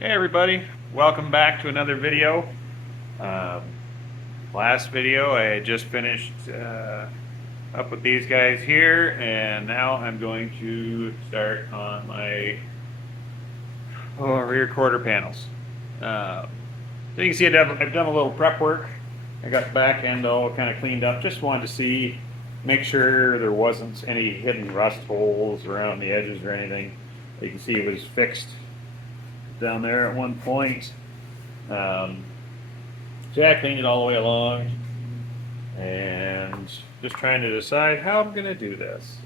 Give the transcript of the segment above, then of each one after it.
Hey everybody, welcome back to another video. Um, Last video I had just finished up with these guys here, and now I'm going to start on my rear quarter panels. So you can see I've done a little prep work. I got the back end all kind of cleaned up. Just wanted to make sure there wasn't any hidden rust holes around the edges or anything. You can see it was fixed down there at one point. Jack cleaned it all the way along, and just trying to decide how I'm going to do this.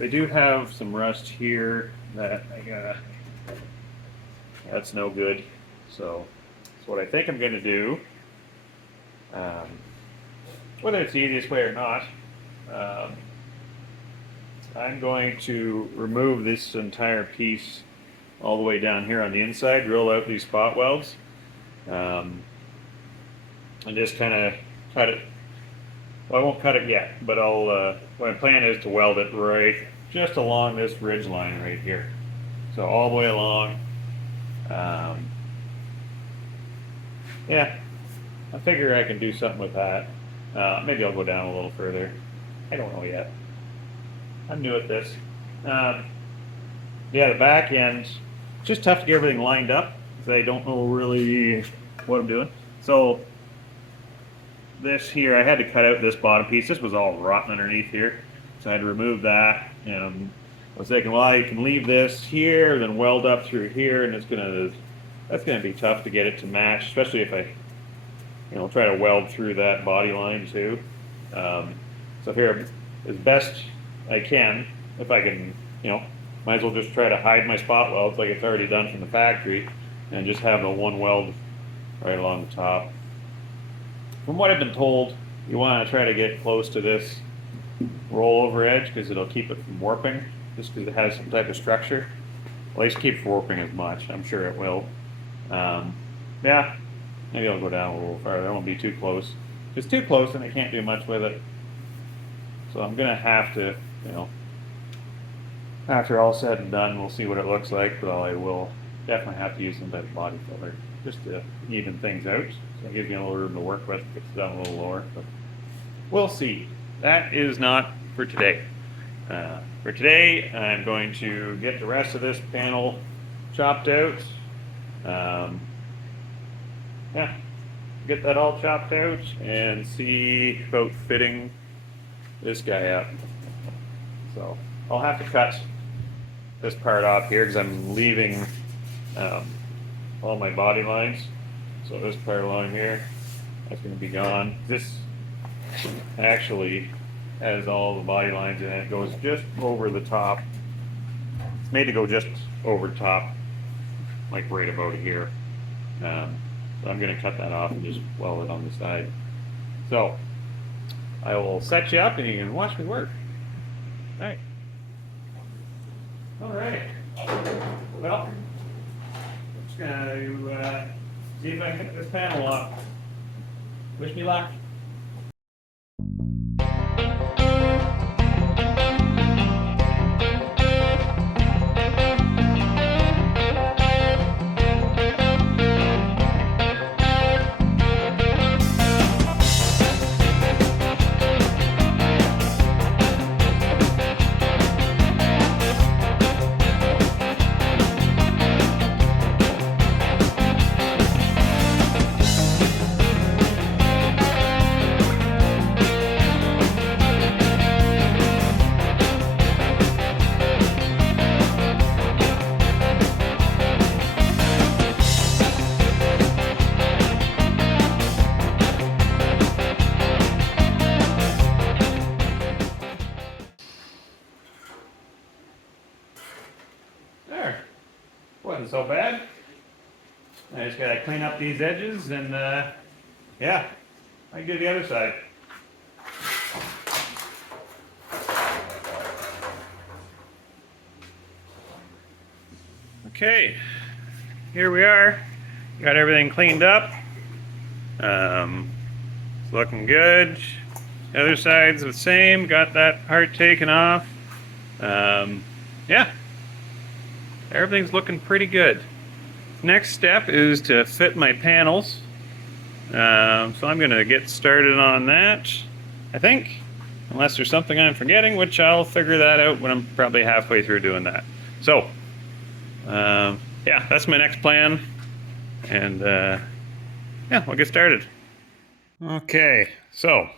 They do have some rust here that that's no good. So what I think I'm going to do, whether it's the easiest way or not, I'm going to remove this entire piece all the way down here on the inside, drill out these spot welds, and just kind of cut it. Well, I won't cut it yet, but my plan is to weld it right just along this ridge line right here. So all the way along. Yeah, I figure I can do something with that. Maybe I'll go down a little further. I don't know yet. I'm new at this. Yeah, the back end, just tough to get everything lined up because I don't know really what I'm doing. So this here, I had to cut out this bottom piece. This was all rotten underneath here, so I had to remove that. And I was thinking, well, you can leave this here, then weld up through here, and that's gonna be tough to get it to match, especially if I, try to weld through that body line too. So here, as best I can, if I can, might as well just try to hide my spot welds like it's already done from the factory, and just have the one weld right along the top. From what I've been told, you want to try to get close to this rollover edge because it'll keep it from warping, just because it has some type of structure. At least keep from warping as much. I'm sure it will. Yeah, maybe I'll go down a little farther. I won't be too close. If it's too close, then I can't do much with it. So I'm gonna have to, after all said and done, we'll see what it looks like, but I will definitely have to use some type of body filler just to even things out. So it gives you a little room to work with, gets it down a little lower. But we'll see. That is not for today. For today, I'm going to get the rest of this panel chopped out. Yeah, get that all chopped out and see about fitting this guy up. So I'll have to cut this part off here because I'm leaving all my body lines. So this part along here, that's going to be gone. This actually has all the body lines in it. It goes just over the top. It's made to go just over top, like right about here. So I'm going to cut that off and just weld it on the side. So I will set you up and you can watch me work. All right. All right. Well, I'm just going to see if I can get this panel off. Wish me luck. There. Wasn't so bad. I just gotta clean up these edges and yeah, I can do the other side. Okay, here we are. Got everything cleaned up. It's looking good. The other side's the same. Got that part taken off. Yeah, everything's looking pretty good. next step is to fit my panels. So I'm going to get started on that, I think. Unless there's something I'm forgetting, which I'll figure that out when I'm probably halfway through doing that. So, yeah, that's my next plan. And, yeah, we'll get started. Okay, so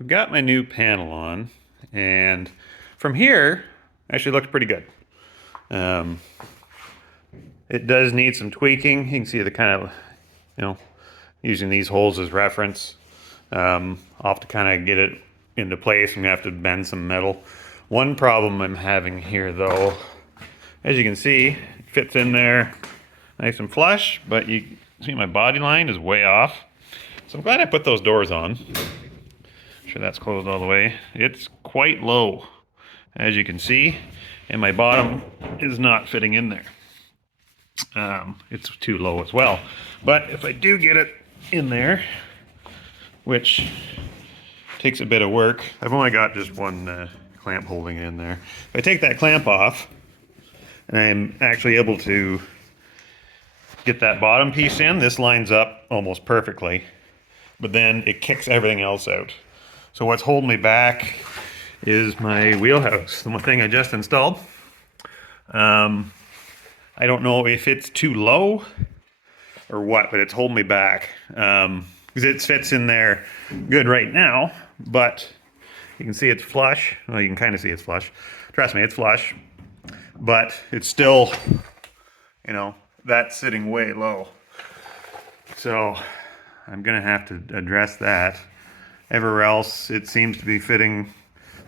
I've got my new panel on. And from here, actually looks pretty good. It does need some tweaking. You can see the kind of, using these holes as reference. I'll have to kind of get it into place. I'm gonna have to bend some metal. One problem I'm having here though, as you can see, it fits in there nice and flush, but you see my body line is way off. So I'm glad I put those doors on. Make sure that's closed all the way. It's quite low, as you can see, and my bottom is not fitting in there. It's too low as well. But if I do get it in there, which takes a bit of work. I've only got just one clamp holding it in there. If I take that clamp off, and I'm actually able to get that bottom piece in, this lines up almost perfectly, but then it kicks everything else out. So what's holding me back is my wheelhouse, the one thing I just installed. I don't know if it's too low or what, but it's holding me back. Because it fits in there good right now, but you can see it's flush. Well, you can kind of see it's flush. Trust me, it's flush, but it's still, that's sitting way low. So I'm gonna have to address that. Everywhere else, it seems to be fitting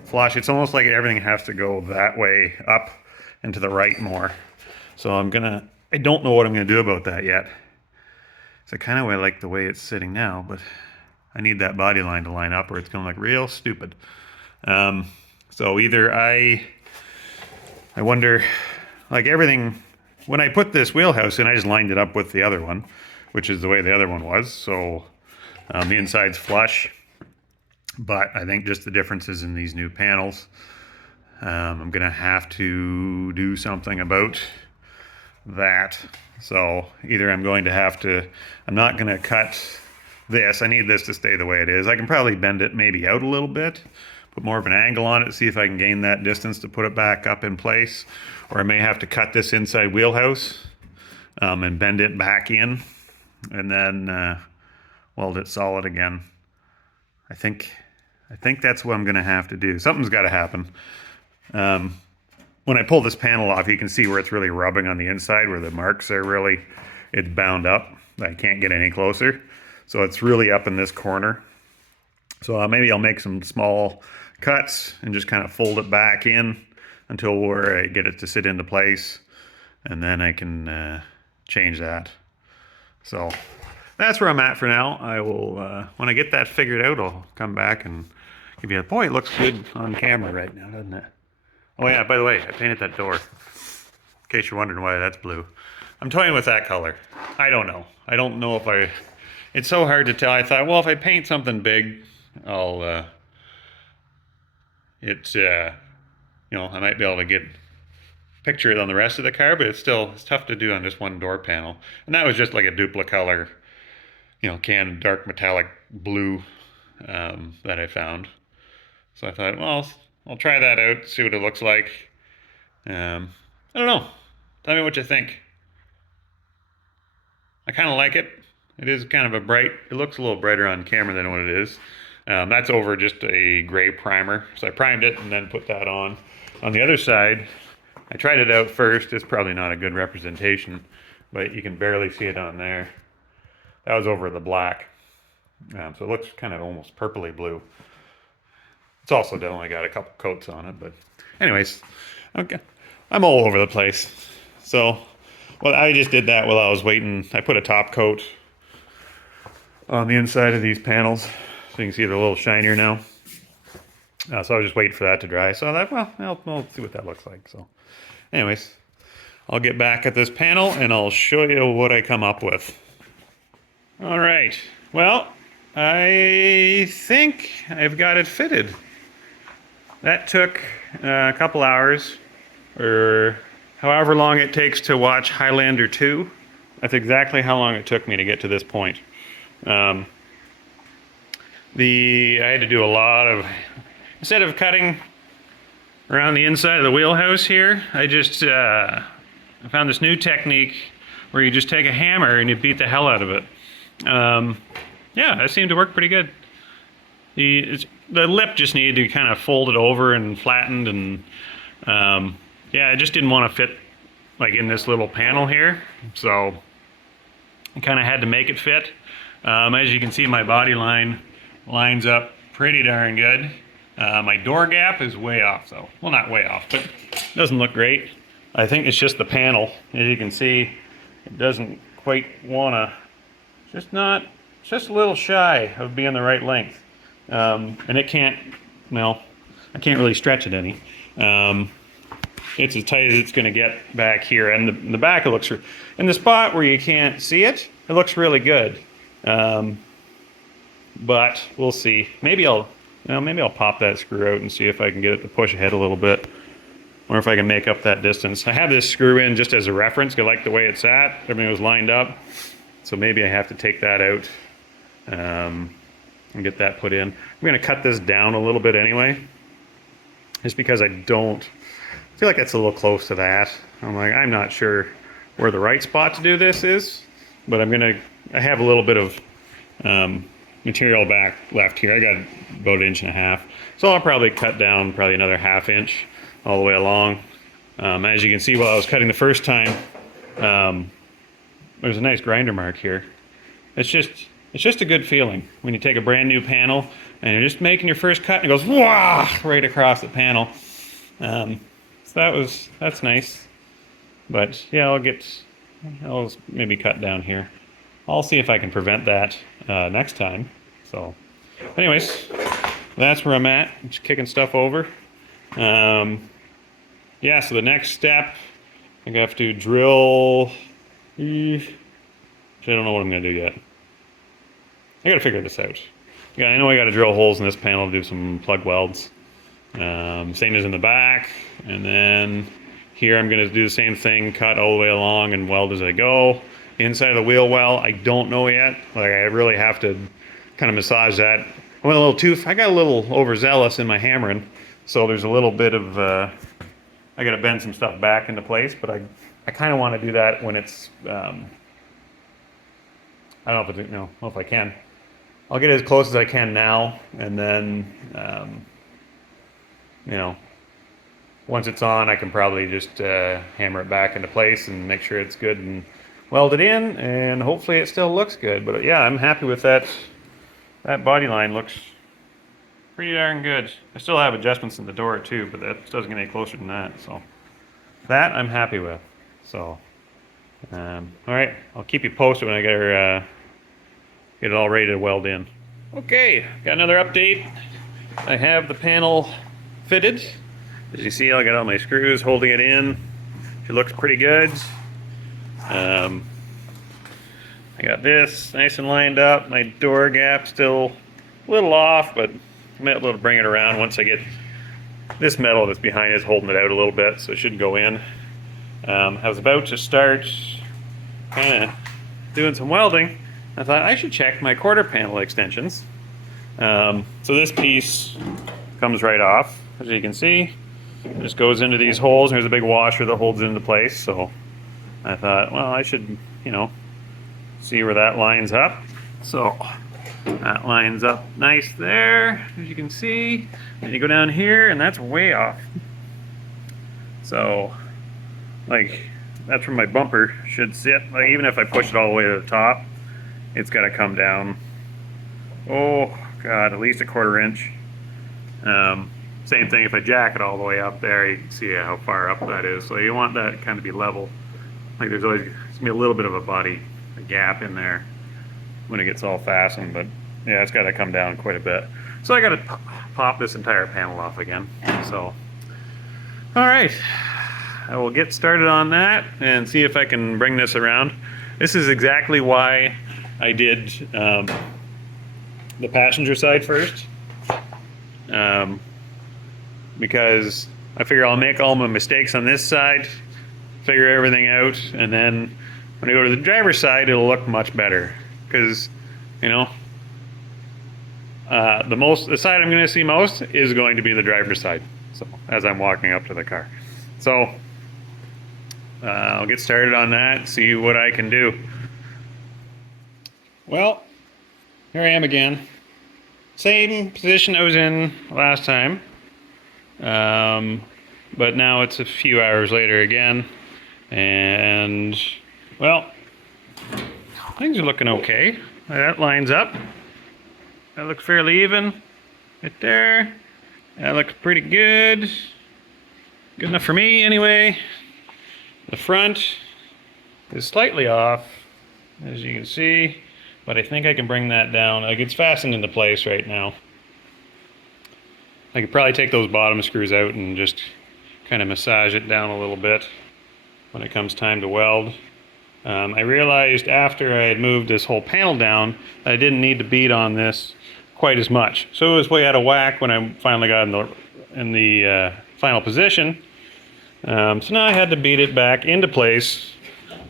flush. It's almost like everything has to go that way up and to the right more. So I don't know what I'm gonna do about that yet. So kind of like the way it's sitting now, but I need that body line to line up or it's gonna look real stupid. So either I wonder, like everything, when I put this wheelhouse in, I just lined it up with the other one, which is the way the other one was. So the inside's flush, but I think just the differences in these new panels, I'm gonna have to do something about that. So either I'm not going to cut this. I need this to stay the way it is. I can probably bend it maybe out a little bit, put more of an angle on it, see if I can gain that distance to put it back up in place. Or I may have to cut this inside wheelhouse and bend it back in and then weld it solid again. I think that's what I'm going to have to do. Something's got to happen. When I pull this panel off, you can see where it's really rubbing on the inside, where the marks are really, it's bound up. I can't get any closer. So it's really up in this corner. So maybe I'll make some small cuts and just kind of fold it back in until where I get it to sit into place. And then I can change that. So that's where I'm at for now. I will, when I get that figured out, I'll come back and give you boy, it looks good on camera right now, doesn't it? Oh yeah, by the way, I painted that door. In case you're wondering why that's blue. I'm toying with that color. I don't know. I don't know if it's so hard to tell. I thought, well, if I paint something big, I'll, I might be able to picture it on the rest of the car, but it's tough to do on just one door panel. And that was just like a duplicate color, canned dark metallic blue that I found. So I thought, well, I'll try that out, see what it looks like. I don't know. Tell me what you think. I kind of like it. It is kind of it looks a little brighter on camera than what it is. That's over just a gray primer. So I primed it and then put that on. On the other side, I tried it out first. It's probably not a good representation, but you can barely see it on there. That was over the black. So it looks kind of almost purpley blue. It's also definitely got a couple coats on it, but anyways, okay. I'm all over the place. So, well, I just did that while I was waiting. I put a top coat on the inside of these panels, so you can see they're a little shinier now. So I was just waiting for that to dry. So I thought, well, I'll see what that looks like. So anyways, I'll get back at this panel and I'll show you what I come up with. All right. Well, I think I've got it fitted. That took a couple hours, or however long it takes to watch Highlander 2 That's exactly how long it took me to get to this point. I had to do a lot of, instead of cutting around the inside of the wheelhouse here, I just I found this new technique where you just take a hammer and you beat the hell out of it. Yeah, it seemed to work pretty good. The lip just needed to be kind of folded over and flattened, and yeah, I just didn't want to fit like in this little panel here, so I kind of had to make it fit. As you can see, my body line lines up pretty darn good. My door gap is way off, though. Well, not way off, but it doesn't look great. I think it's just the panel. As you can see, it doesn't quite wanna, it's just a little shy of being the right length. And it can't, well, I can't really stretch it any. It's as tight as it's gonna get back here. And the back, it looks, in the spot where you can't see it, it looks really good. But we'll see. Maybe I'll pop that screw out and see if I can get it to push ahead a little bit, or if I can make up that distance. I have this screw in just as a reference. I like the way it's at. Everything was lined up. So maybe I have to take that out and get that put in. I'm going to cut this down a little bit anyway, just because I feel like that's a little close to that. I'm not sure where the right spot to do this is, but I have a little bit of material back left here. I got about 1.5 inches. So I'll probably cut down another 1/2 inch all the way along. As you can see, while I was cutting the first time, there's a nice grinder mark here. It's just a good feeling when you take a brand new panel and you're just making your first cut and it goes wah right across the panel. So that's nice. But yeah, I'll maybe cut down here. I'll see if I can prevent that next time. So anyways, that's where I'm at. I'm just kicking stuff over. Yeah, so the next step, I have to drill. I don't know what I'm going to do yet. I got to figure this out. Yeah, I know I got to drill holes in this panel to do some plug welds. Same as in the back. And then here I'm going to do the same thing, cut all the way along and weld as I go. Inside of the wheel well, I don't know yet. Like, I really have to kind of massage that. I got a little overzealous in my hammering, so there's a little bit of, I got to bend some stuff back into place, but I kind of want to do that when it's, I don't know if I can. I'll get as close as I can now, and then, once it's on, I can probably just hammer it back into place and make sure it's good and weld it in, and hopefully it still looks good. But yeah, I'm happy with that. That body line looks pretty darn good. I still have adjustments in the door too, but that doesn't get any closer than that. So that I'm happy with. So, all right, I'll keep you posted when I get it all ready to weld in. Okay, got another update. I have the panel fitted. As you see, I got all my screws holding it in. It looks pretty good. I got this nice and lined up. My door gap still a little off, but I might be able to bring it around once I get this metal that's behind it is holding it out a little bit, so it shouldn't go in. I was about to start kind of doing some welding. I thought I should check my quarter panel extensions. So this piece comes right off, as you can see. It just goes into these holes. There's a big washer that holds it into place. So I thought, well, I should, see where that lines up. So that lines up nice there, as you can see. And you go down here, and that's way off. So, that's where my bumper should sit. Even if I push it all the way to the top, it's got to come down. Oh God, at least a 1/4 inch. Same thing if I jack it all the way up there, you can see how far up that is. So you want that kind of be level. There's always going to be a little bit of a gap in there when it gets all fastened, but yeah, it's got to come down quite a bit. So I got to pop this entire panel off again. So, all right, I will get started on that and see if I can bring this around. This is exactly why I did the passenger side first, because I figure I'll make all my mistakes on this side, figure everything out, and then when I go to the driver's side, it'll look much better because, you know, the side I'm going to see most is going to be the driver's side. So as I'm walking up to the car, so I'll get started on that. See what I can do. Well, here I am again. Same position I was in last time, but now it's a few hours later again, and well, things are looking okay. That lines up. That looks fairly even. Right there. That looks pretty good. Good enough for me anyway. The front is slightly off, as you can see, but I think I can bring that down. Like, it's fastened into place right now. I could probably take those bottom screws out and just kind of massage it down a little bit when it comes time to weld. I realized after I had moved this whole panel down, I didn't need to beat on this quite as much. So it was way out of whack when I finally got in the final position. So now I had to beat it back into place.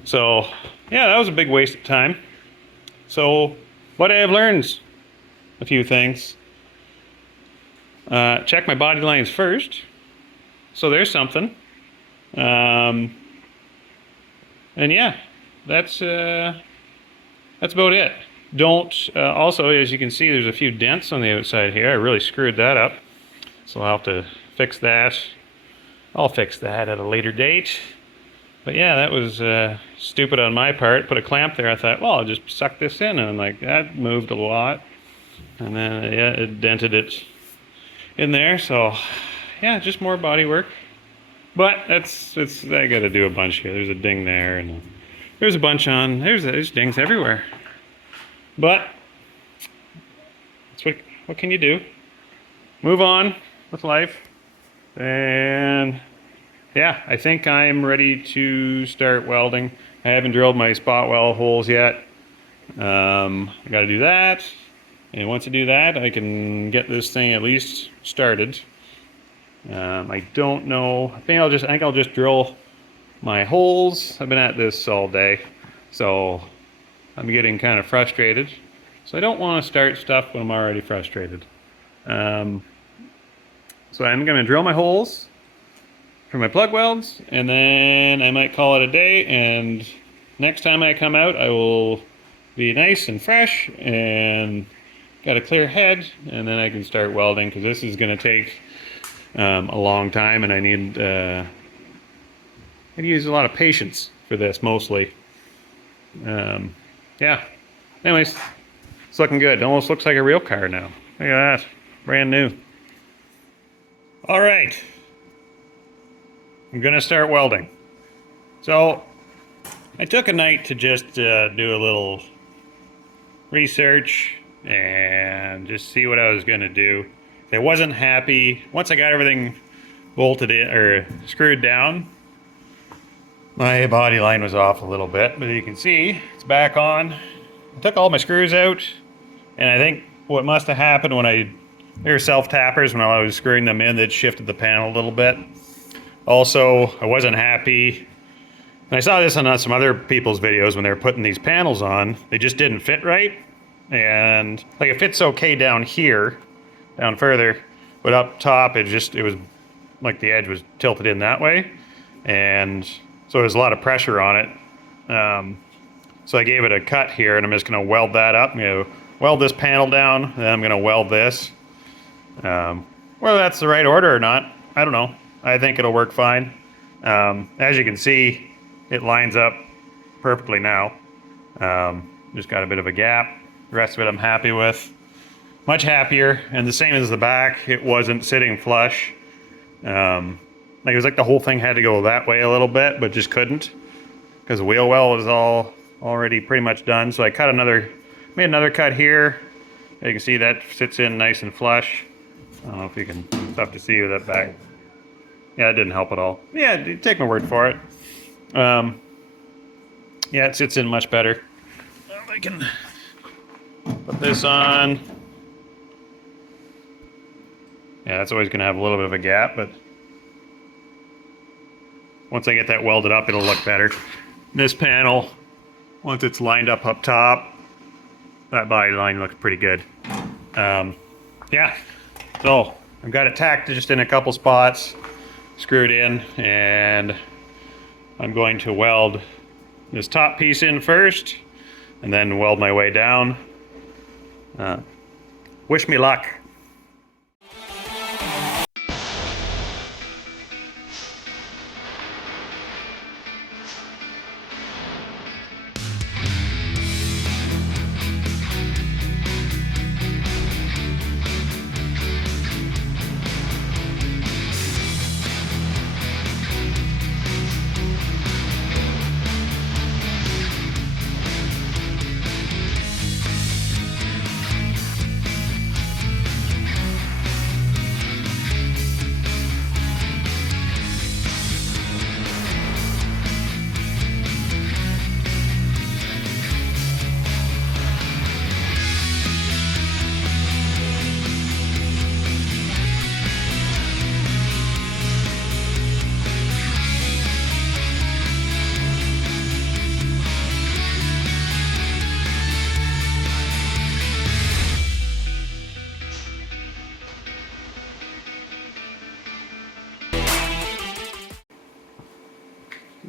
So yeah, that was a big waste of time. So what I have learned, a few things. Check my body lines first. So there's something. And yeah, that's about it. Don't, also, as you can see, there's a few dents on the outside here. I really screwed that up. So I'll have to fix that. I'll fix that at a later date. But yeah, that was stupid on my part. Put a clamp there. I thought, well, I'll just suck this in. And I'm like, that moved a lot. And then, yeah, it dented it in there. So, yeah, just more body work. But I got to do a bunch here. There's a ding there. And there's a bunch on. There's dings everywhere. But that's what can you do? Move on with life. And yeah, I think I'm ready to start welding. I haven't drilled my spot weld holes yet. I got to do that. And once I do that, I can get this thing at least started. I don't know. I think I'll just drill my holes. I've been at this all day, so I'm getting kind of frustrated. So I don't want to start stuff when I'm already frustrated. So I'm going to drill my holes for my plug welds, and then I might call it a day, and next time I come out I will be nice and fresh and got a clear head, and then I can start welding, because this is going to take a long time, and I need to use a lot of patience for this mostly. Yeah, anyways, it's looking good. It almost looks like a real car now. Look at that, brand new. All right, I'm gonna start welding. So I took a night to just do a little research and just see what I was gonna do. I wasn't happy. Once I got everything bolted in or screwed down, my body line was off a little bit, but you can see it's back on. I took all my screws out, and I think what must have happened when they were self-tappers, when I was screwing them in, that shifted the panel a little bit. Also, I wasn't happy. And I saw this on some other people's videos when they were putting these panels on. They just didn't fit right. And like, it fits okay down here, down further, but up top it was like the edge was tilted in that way. And so there's a lot of pressure on it. So I gave it a cut here, and I'm just gonna weld that up. I'm gonna weld this panel down, and then I'm gonna weld this. Whether that's the right order or not, I don't know. I think it'll work fine. As you can see, it lines up perfectly now. Just got a bit of a gap. The rest of it I'm happy with. Much happier, and the same as the back, it wasn't sitting flush. Like, it was like the whole thing had to go that way a little bit, but just couldn't, because the wheel well was already pretty much done. So I made another cut here. You can see that sits in nice and flush. I don't know if you can, it's tough to see with that back. Yeah, it didn't help at all. Yeah, take my word for it. Yeah, it sits in much better. I can put this on. Yeah, it's always gonna have a little bit of a gap, but once I get that welded up, it'll look better. This panel once it's lined up top, that body line looks pretty good. Yeah, so I've got it tacked just in a couple spots, screwed in, and I'm going to weld this top piece in first, and then weld my way down. Wish me luck.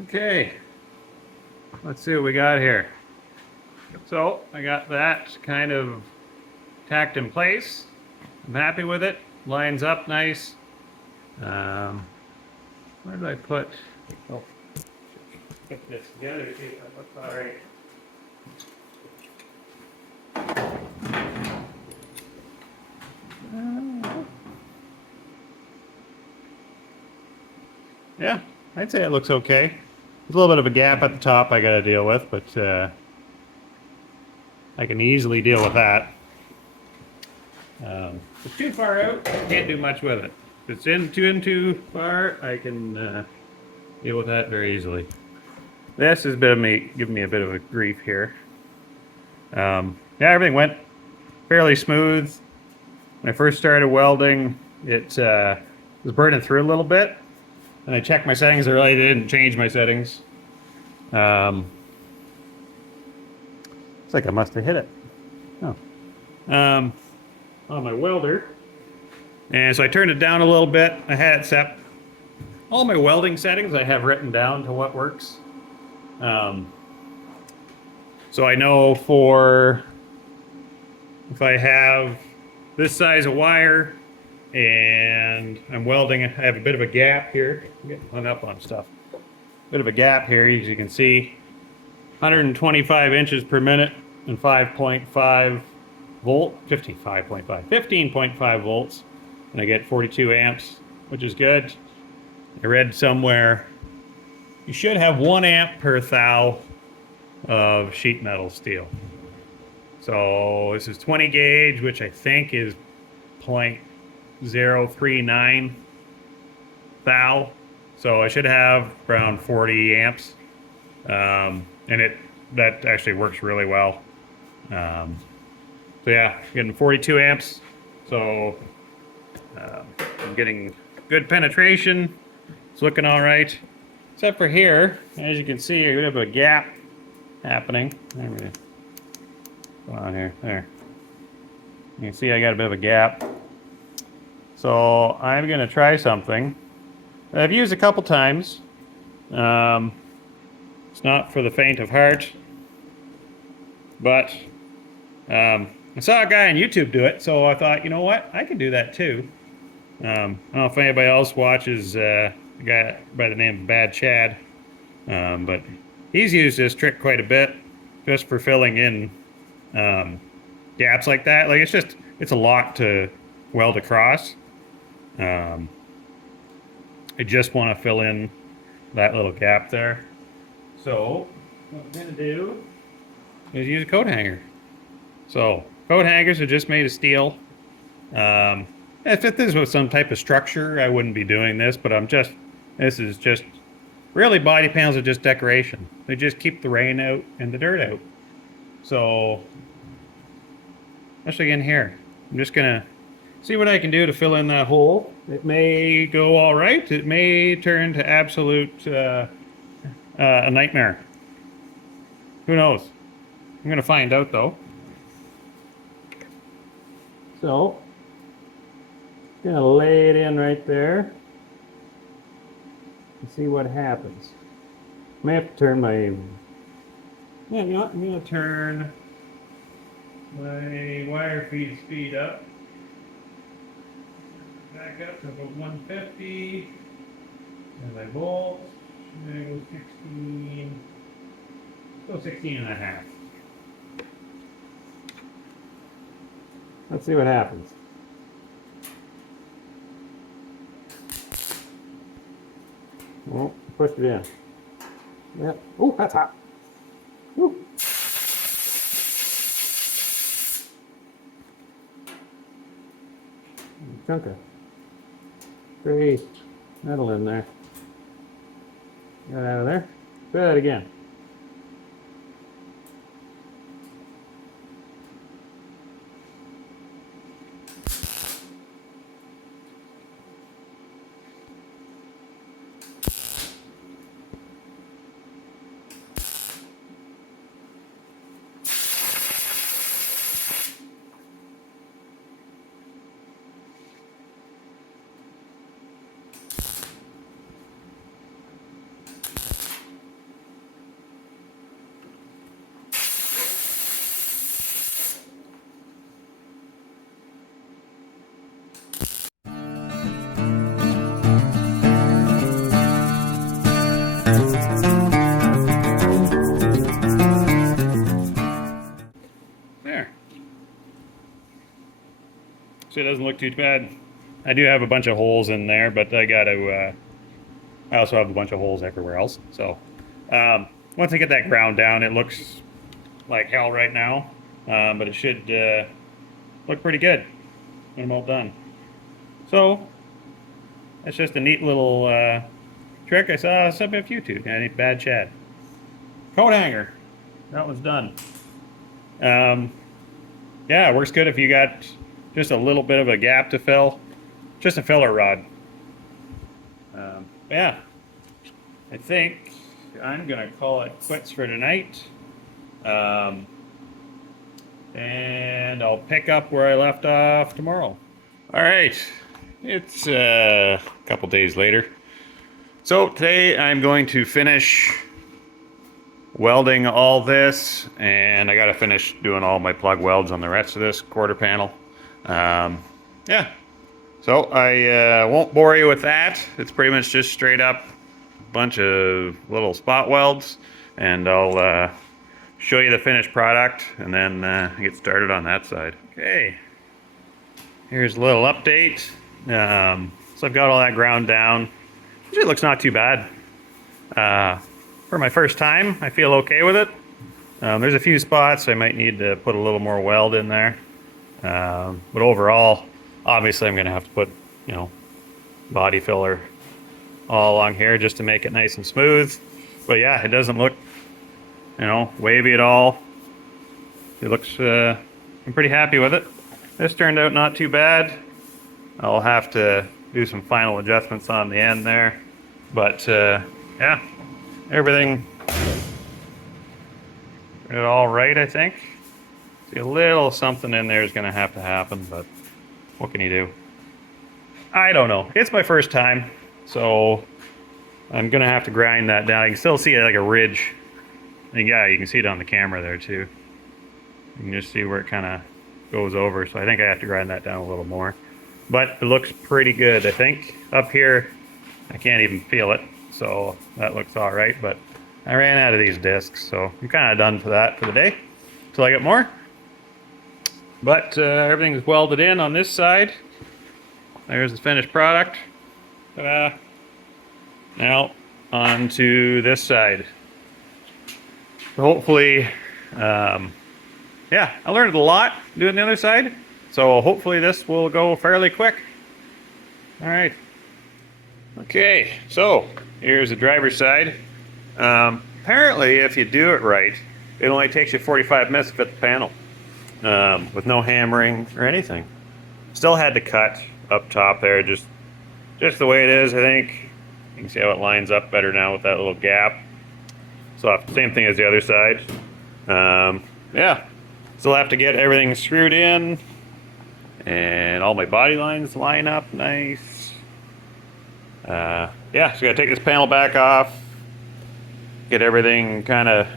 Okay, let's see what we got here. So I got that kind of tacked in place. I'm happy with it. Lines up nice. Where did I put? Oh, put this together to see if that looks all right. Yeah, I'd say it looks okay. There's a little bit of a gap at the top I got to deal with, but I can easily deal with that. If it's too far out, I can't do much with it. If it's in too far, I can deal with that very easily. This is giving me a bit of a grief here. Yeah, everything went fairly smooth. When I first started welding, it was burning through a little bit. And I checked my settings. I really didn't change my settings. It's like I must have hit it. Oh. On my welder. And so I turned it down a little bit. I had it set. All my welding settings I have written down to what works. So I know for if I have this size of wire, and I'm welding, I have a bit of a gap here. I'm getting hung up on stuff. Bit of a gap here, as you can see. 125 inches per minute and 5.5 volt, 15.5 volts. And I get 42 amps, which is good. I read somewhere you should have 1 amp per thou of sheet metal steel. So this is 20 gauge, which I think is 0.039 thou. So I should have around 40 amps. And that actually works really well. So yeah, getting 42 amps. So I'm getting good penetration. It's looking all right. Except for here, as you can see, a bit of a gap happening. Go on here, there. You can see I got a bit of a gap. So I'm going to try something that I've used a couple times. It's not for the faint of heart, but I saw a guy on YouTube do it, so I thought, you know what, I can do that too. I don't know if anybody else watches a guy by the name of Bad Chad, but he's used this trick quite a bit just for filling in gaps like that. Like it's a lot to weld across. I just want to fill in that little gap there. So what I'm going to do is use a coat hanger. So coat hangers are just made of steel. If this was some type of structure, I wouldn't be doing this, but this is just, really body panels are just decoration. They just keep the rain out and the dirt out. So, especially in here, I'm just gonna see what I can do to fill in that hole. It may go all right. It may turn to absolute a nightmare. Who knows? I'm gonna find out though. So, gonna lay it in right there and see what happens. I may have to turn my, yeah, you know what? I'm gonna turn my wire feed speed up. Back up to about 150. And my volts, I'm gonna go 16. Go 16 and a half. Let's see what happens. Oh, pushed it in. Yep. Oh, that's hot. Woo. Chunk of gray metal in there. Get it out of there. Try that again. There. So it doesn't look too bad. I do have a bunch of holes in there, but I got to. I also have a bunch of holes everywhere else. So once I get that ground down, it looks like hell right now, but it should look pretty good when I'm all done. So that's just a neat little trick I saw something off YouTube. Any bad Chad. Coat hanger. That was done. Yeah, it works good if you got just a little bit of a gap to fill. Just a filler rod. Yeah, I think I'm gonna call it quits for tonight. And I'll pick up where I left off tomorrow. All right, it's a couple days later. So today I'm going to finish welding all this, and I got to finish doing all my plug welds on the rest of this quarter panel. Yeah, so I won't bore you with that. It's pretty much just straight up bunch of little spot welds, and I'll show you the finished product and then get started on that side. Okay, here's a little update. So I've got all that ground down. It looks not too bad. For my first time, I feel okay with it. There's a few spots I might need to put a little more weld in there. But overall, obviously I'm going to have to put, body filler all along here just to make it nice and smooth. But yeah, it doesn't look, wavy at all. It looks, I'm pretty happy with it. This turned out not too bad. I'll have to do some final adjustments on the end there. But yeah, everything did all right, I think. See, a little something in there is going to have to happen, but what can you do? I don't know. It's my first time, so I'm going to have to grind that down. You can still see it like a ridge. And yeah, you can see it on the camera there too. You can just see where it kind of goes over, so I think I have to grind that down a little more. But it looks pretty good, I think. Up here, I can't even feel it, so that looks all right. But I ran out of these discs, so I'm kind of done for that for the day until I get more. But everything's welded in on this side. There's the finished product. Ta-da. Now on to this side. Hopefully, yeah, I learned a lot doing the other side. So hopefully this will go fairly quick. All right. Okay, so here's the driver's side. Apparently, if you do it right, it only takes you 45 minutes to fit the panel with no hammering or anything. Still had to cut up top there, just the way it is, I think. You can see how it lines up better now with that little gap. So same thing as the other side. Yeah, still have to get everything screwed in, and all my body lines line up nice. Yeah, so gotta take this panel back off, get everything kind of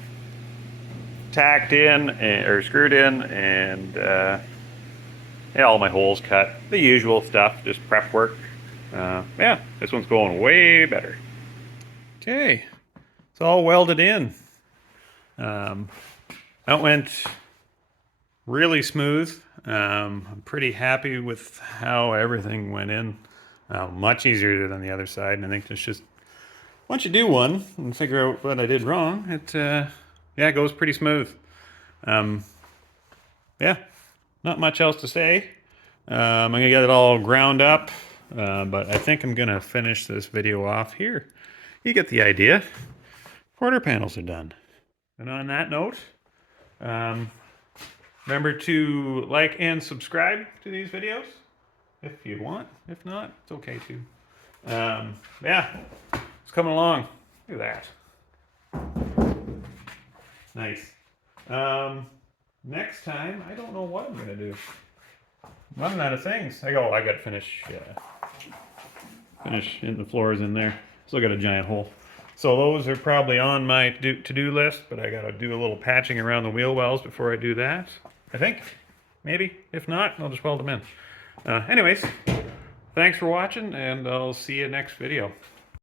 tacked in or screwed in, and yeah, all my holes cut. The usual stuff, just prep work. Yeah, this one's going way better. Okay, it's all welded in. That went really smooth. I'm pretty happy with how everything went in. Much easier than the other side, and I think it's just once you do one and figure out what I did wrong, it yeah, it goes pretty smooth. Yeah, not much else to say. I'm gonna get it all ground up, but I think I'm gonna finish this video off here. You get the idea. Quarter panels are done. And on that note, remember to like and subscribe to these videos if you want. If not, it's okay too. Yeah, it's coming along. Look at that. Nice. Next time, I don't know what I'm gonna do. I'm running out of things. I gotta finish in the floors in there. Still got a giant hole. So those are probably on my to-do list, but I gotta do a little patching around the wheel wells before I do that. I think, maybe. If not, I'll just weld them in. Anyways, thanks for watching, and I'll see you next video.